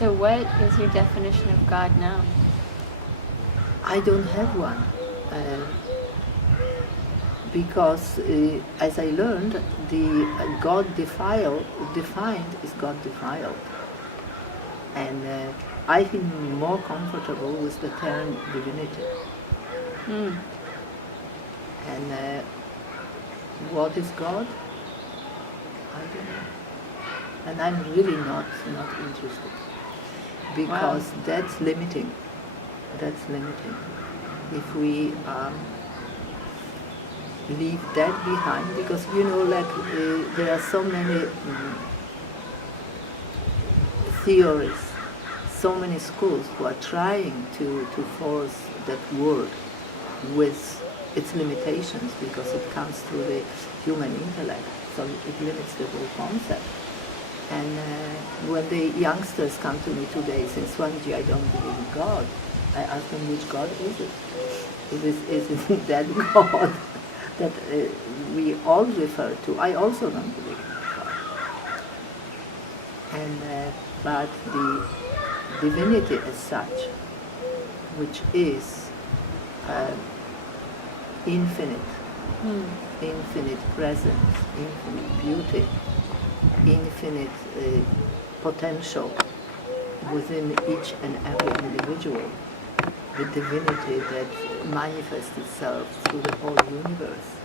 So what is your definition of God now? I don't have one. Because as I learned, the God defined is God defiled. And I feel more comfortable with the term divinity. Mm. And what is God? I don't know. And I'm really not interested. Because that's limiting. That's limiting. If we leave that behind, because there are so many theories, so many schools who are trying to force that word with its limitations, because it comes through the human intellect, so it limits the whole concept. And when the youngsters come to me today saying, Swamiji, I don't believe in God, I ask them, which God is it? Is it that God that we all refer to? I also don't believe in God. And but the divinity as such, which is infinite, infinite presence, infinite beauty, infinite potential within each and every individual, the divinity that manifests itself through the whole universe,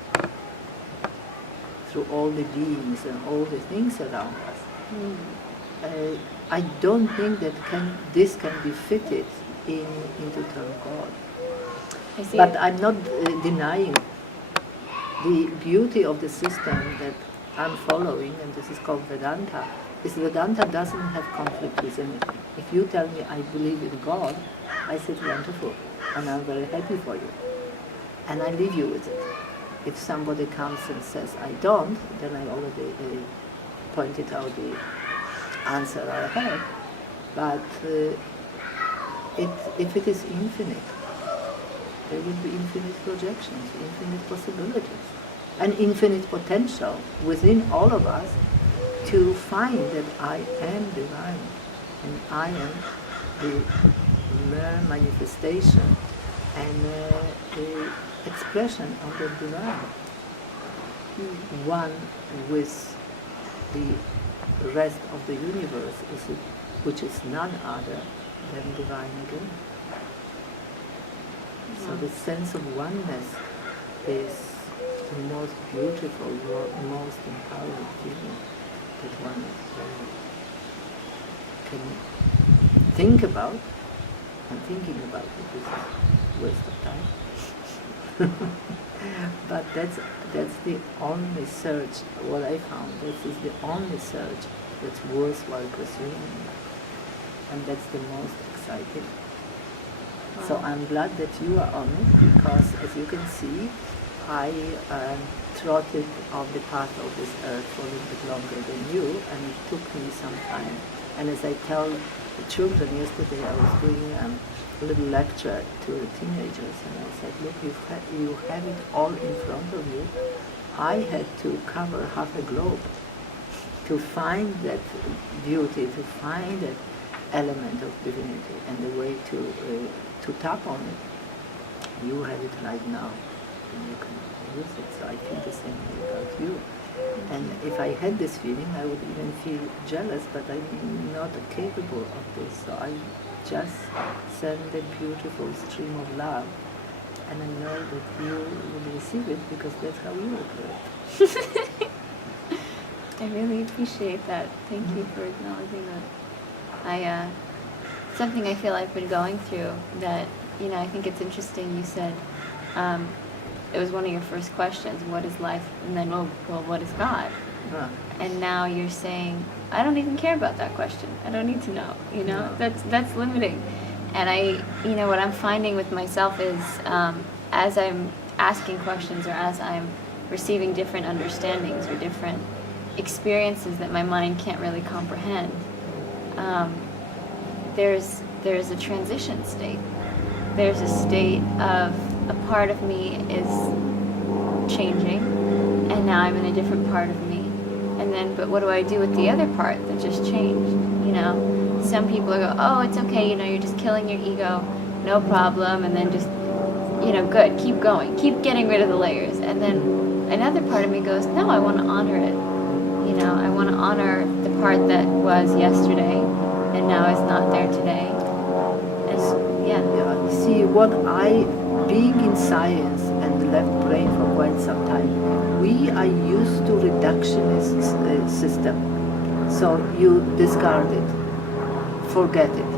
through all the beings and all the things around us. I don't think that this can be fitted into term God. I see. But I'm not denying the beauty of the system that I'm following, and this is called Vedanta. Vedanta doesn't have conflict with anything. If you tell me I believe in God, I say wonderful, and I'm very happy for you. And I leave you with it. If somebody comes and says I don't, then I already pointed out the answer I have. But if it is infinite, there will be infinite projections, infinite possibilities, and infinite potential within all of us to find that I am divine, and I am the mere manifestation and the expression of the divine, one with the rest of the universe, which is none other than divine again. So the sense of oneness is the most beautiful, most empowering feeling that one can think about, and thinking about it is a waste of time. But that's the only search, what I found, this is the only search that's worthwhile pursuing, and that's the most exciting. So I'm glad that you are on it, because as you can see, I trotted off the path of this earth for a little bit longer than you, and it took me some time. And as I tell the children, yesterday I was doing a little lecture to the teenagers, and I said, look, you have it all in front of you. I had to cover half a globe to find that beauty, to find that element of divinity, and the way to tap on it. You have it right now, and you can use it. So I feel the same way about you. And if I had this feeling, I would even feel jealous, but I'm not capable of this. So I just send a beautiful stream of love, and I know that you will receive it, because that's how you operate. I really appreciate that. Thank you for acknowledging that. Something I feel I've been going through that, I think it's interesting. You said, it was one of your first questions, what is life? And then, well, what is God? And now you're saying, I don't even care about that question. I don't need to know, No. That's limiting. And what I'm finding with myself is, as I'm asking questions, or as I'm receiving different understandings or different experiences that my mind can't really comprehend, there's a transition state. There's a state of a part of me is changing, and now I'm in a different part of me. And then, but what do I do with the other part that just changed? some people go, oh, it's okay, you're just killing your ego, no problem, and then just, good, keep going, keep getting rid of the layers. And then another part of me goes, no, I want to honor it. I want to honor the part that was yesterday and now is not there today. And See, being in science and left brain for quite some time, we are used to reductionist system. So you discard it, forget it.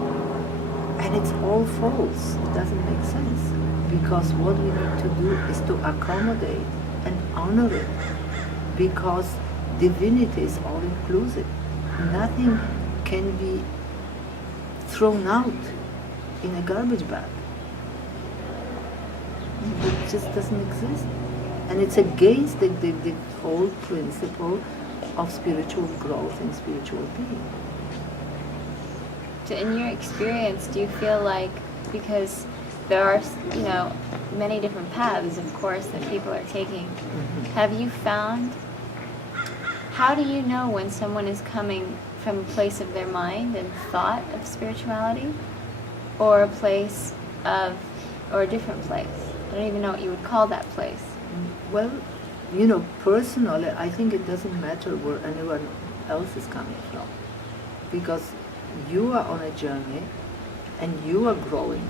And it's all false. It doesn't make sense. Because what we need to do is to accommodate and honor it. Because divinity is all inclusive. Nothing can be thrown out in a garbage bag. It just doesn't exist. And it's against the whole principle of spiritual growth and spiritual being. So in your experience, do you feel like, because there are, many different paths, of course, that people are taking, have you found, how do you know when someone is coming from a place of their mind and thought of spirituality, or a place of, or a different place? I don't even know what you would call that place. Well, personally, I think it doesn't matter where anyone else is coming from, because you are on a journey and you are growing,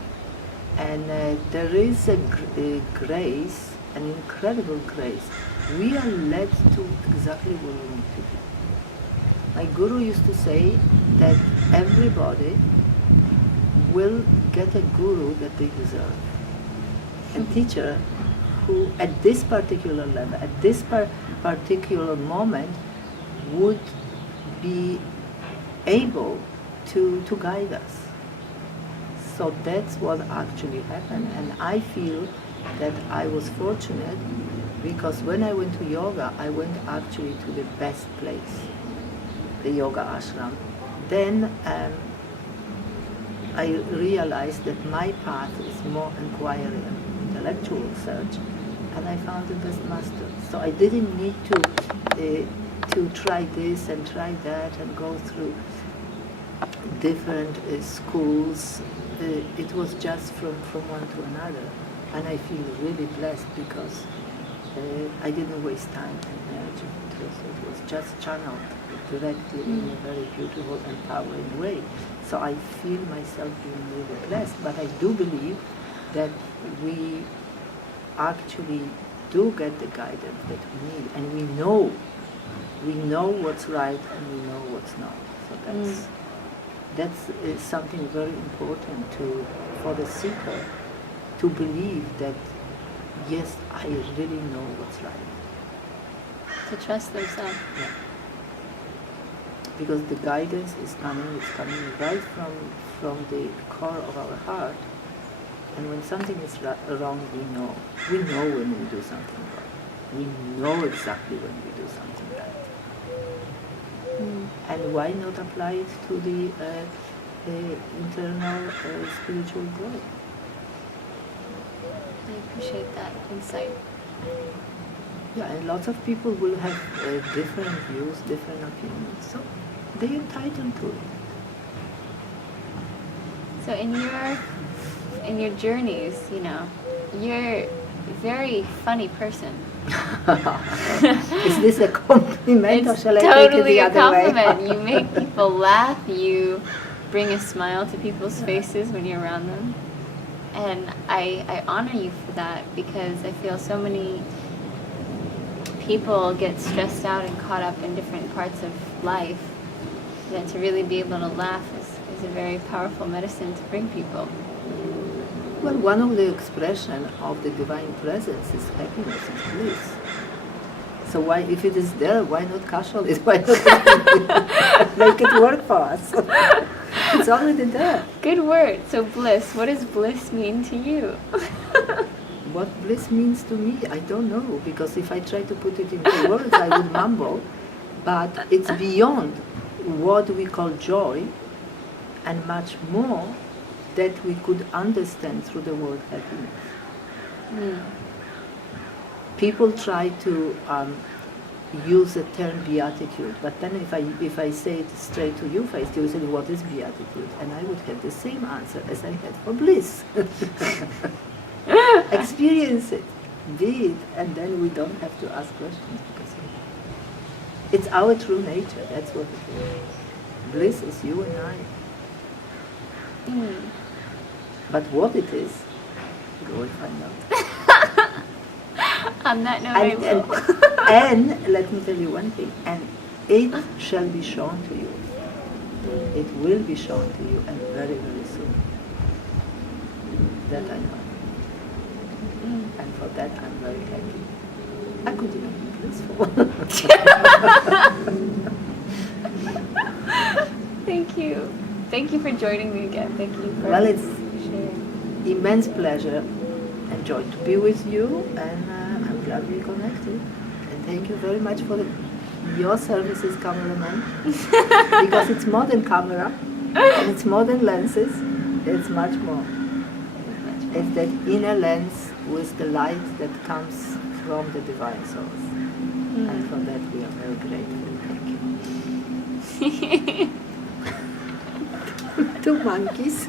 and there is a grace, an incredible grace. We are led to exactly where we need to be. My guru used to say that everybody will get a guru that they deserve, a teacher who at this particular level, at this particular moment, would be able to guide us. So that's what actually happened, and I feel that I was fortunate, because when I went to yoga, I went actually to the best place, the yoga ashram. Then I realized that my path is more inquiry and intellectual search, and I found the best master. So I didn't need to try this and try that and go through different schools. It was just from one to another, and I feel really blessed because I didn't waste time and energy. It was just channeled directly in a very beautiful, empowering way. So I feel myself being really blessed, but I do believe that we actually do get the guidance that we need, and we know what's right and we know what's not. So that's something very important for the seeker to believe that, yes, I really know what's right. To trust themselves. Yeah. Because the guidance is coming right from the core of our heart. And when something is wrong, we know. We know when we do something wrong. We know exactly when we do something right. And why not apply it to the internal spiritual growth? I appreciate that insight. Yeah, and lots of people will have different views, different opinions, so they're entitled to it. So in your journeys, you're a very funny person. Is this a compliment, or shall I totally take it the other way? a compliment. You make people laugh. You bring a smile to people's faces when you're around them. And I honor you for that, because I feel so many people get stressed out and caught up in different parts of life, that to really be able to laugh is a very powerful medicine to bring people. Well, one of the expressions of the divine presence is happiness and bliss. So why, if it is there, why not casual it? Why not make it work for us? It's already there. Good word. So bliss. What does bliss mean to you? What bliss means to me, I don't know, because if I try to put it into words, I would mumble. But it's beyond what we call joy, and much more that we could understand through the word happiness. People try to use the term beatitude, but then if I say it straight to you face, you will say, what is beatitude? And I would have the same answer as I had for bliss. Experience it, be it, and then we don't have to ask questions because it's our true nature. That's what it is. Bliss is you and I. But what it is, go and find out. On that note, I will. And let me tell you one thing, and it shall be shown to you. It will be shown to you, and very, very soon. That I know. And for that I'm very happy. I could even be blissful. Thank you. Thank you for joining me again. Thank you for Well, it's sharing. immense pleasure and joy to be with you, and I'm glad we connected. And thank you very much for your services, cameraman, because it's more than camera, and it's more than lenses. It's much more. It's that inner lens with the light that comes from the divine source, and for that we are very grateful. Thank you. Two monkeys.